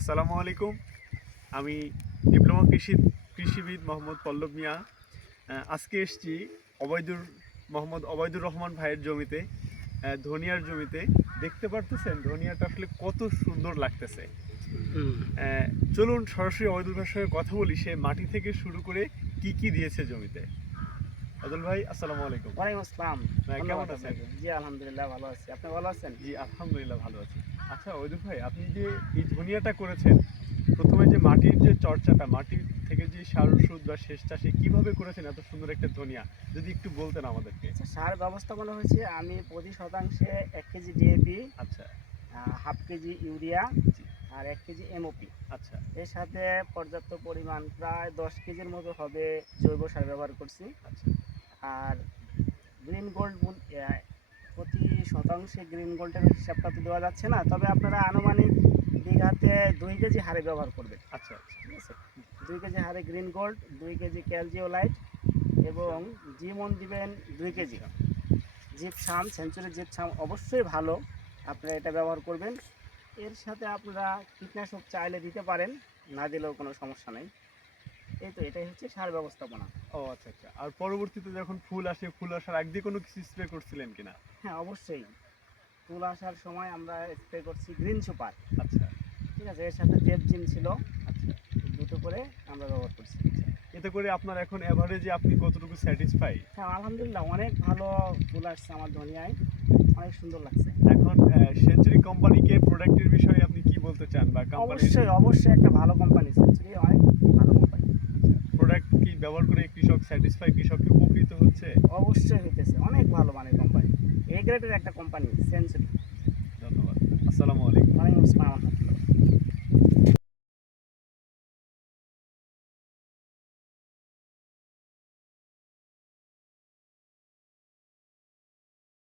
আসসালামু আলাইকুম। আমি ডিপ্লোমা কৃষিবিদ মোহাম্মদ পল্লব মিয়া। আজকে এসেছি মোহাম্মদ অবৈদুর রহমান ভাইয়ের জমিতে, ধনিয়ার জমিতে। দেখতে পারতেছেন ধনিয়াটা আসলে কত সুন্দর লাগতেছে। চলুন সরাসরি অবৈদুর ভাইয়ের সঙ্গে কথা বলি, সে মাটি থেকে শুরু করে কি কি দিয়েছে জমিতে। অবৈদুল ভাই, আসসালামু আলাইকুম। ওয়ালাইকুম আসসালাম। কেমন আছেন? জি আলহামদুলিল্লাহ ভালো আছি। আপনি ভালো আছেন? জি আলহামদুলিল্লাহ ভালো আছি। আচ্ছা অবৈদুল ভাই, আপনি যে এই ধনিয়াটা করেছেন, প্রথমে যে মাটির যে চর্চাটা, মাটির থেকে যে সার ওষুধ বা সেচ চাষে কিভাবে করেছেন এত সুন্দর একটা ধনিয়া, যদি একটু বলতেন আমাদেরকে। আচ্ছা, সার ব্যবস্থাপনা হয়েছে আমি প্রতি শতাংশে 1 কেজি ডিএপি, আচ্ছা। হাফ কেজি ইউরিয়া জি। আর 1 কেজি এমওপি। আচ্ছা। এর সাথে পর্যাপ্ত পরিমাণ প্রায় 10 কেজির মতো হবে জৈব সার ব্যবহার করছি। আচ্ছা। আর গ্রিন গোল্ড প্রতি শতাংশে গ্রিন গোল্ডের হিসাবটা তো দেওয়া যাচ্ছে না, তবে আপনারা আনুমানিক বিঘাতে 2 কেজি হারে ব্যবহার করবেন। আচ্ছা। ঠিক আছে, 2 কেজি হারে গ্রিন গোল্ড, 2 কেজি ক্যালজিওলাইট এবং জিমন দিবেন 2 কেজি। জিপসাম, সেঞ্চুরি জিপসাম অবশ্যই ভালো, আপনারা এটা ব্যবহার করবেন। এর সাথে আপনারা কীটনাশক চাইলে দিতে পারেন, না দিলেও কোনো সমস্যা নেই। এই তো এটাই হচ্ছে সার ব্যবস্থাপনা। ও আচ্ছা আচ্ছা। আর পরবর্তীতে যখন ফুল আসে, ফুল আসার আগ দিয়ে কোনো কিছু স্প্রে করছিলেন কিনা? হ্যাঁ অবশ্যই, ফুল আসার সময় আমরা স্প্রে করছি গ্রিন সুপার। আচ্ছা। ঠিক আছে, এর সাথে জেপজিন ছিল, আচ্ছা। দুটো করে আমরা ব্যবহার করছি। এতে করে আপনার এখন এভারেজে আপনি কতটুকু স্যাটিসফাই? হ্যাঁ আলহামদুলিল্লাহ, অনেক ভালো ফুল আসছে আমার ধনিয়ায়, অনেক সুন্দর লাগছে। এখন সেঞ্চুরি কোম্পানিকে প্রোডাক্টের বিষয়ে আপনি কি বলতে চান, বা অবশ্যই অবশ্যই একটা ভালো কোম্পানি, সেঞ্চুরি অনেক ভালো কোম্পানি। প্রোডাক্ট কি ব্যবহার করে কৃষক স্যাটিসফাই, কৃষক কি উপকৃত হচ্ছে? অবশ্যই হইতেছে, অনেক ভালো মানের কোম্পানি, এ গ্রেডের একটা কোম্পানি সেঞ্চুরি।